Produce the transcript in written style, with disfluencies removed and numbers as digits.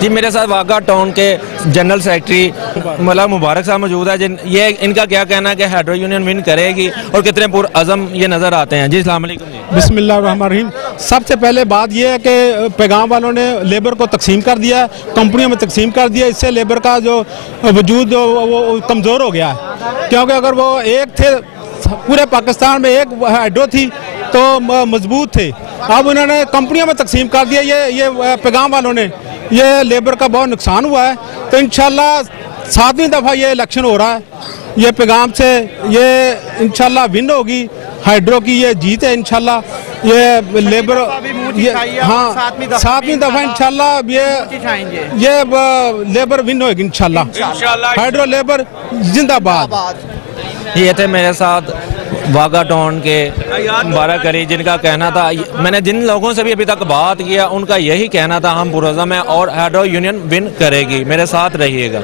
जी मेरे साथ वाघा टाउन के जनरल सेक्रेटरी मतलब मुबारक साहब मौजूद है। ये इनका क्या कहना है कि हाइड्रो यूनियन विन करेगी और कितने पुरअज़म ये नज़र आते हैं। जी अस्सलाम वालेकुम। बिस्मिल्लाहिर्रहमानिर्रहीम। सबसे पहले बात यह है कि पैगाम वालों ने लेबर को तकसीम कर दिया, कंपनियों में तकसीम कर दिया। इससे लेबर का जो वजूद वो कमज़ोर हो गया है, क्योंकि अगर वो एक थे पूरे पाकिस्तान में एक हाइड्रो थी तो मजबूत थे। अब उन्होंने कंपनियों में तकसीम कर दिया। ये पैगाम वालों ने, ये लेबर का बहुत नुकसान हुआ है। तो इंशाल्लाह 7वीं दफ़ा ये इलेक्शन हो रहा है, ये पैगाम से ये इंशाल्लाह विन होगी, हाइड्रो की ये जीत है इंशाल्लाह। ये लेबर हाँ 7वीं दफ़ा इंशाल्लाह ये लेबर विन होगी इंशाल्लाह। हाइड्रो लेबर जिंदाबाद। ये थे मेरे साथ वाघा टाउन के मुबारक अली, जिनका कहना था, मैंने जिन लोगों से भी अभी तक बात किया उनका यही कहना था हम पुरअज़म है और हाइड्रो यूनियन विन करेगी। मेरे साथ रहिएगा।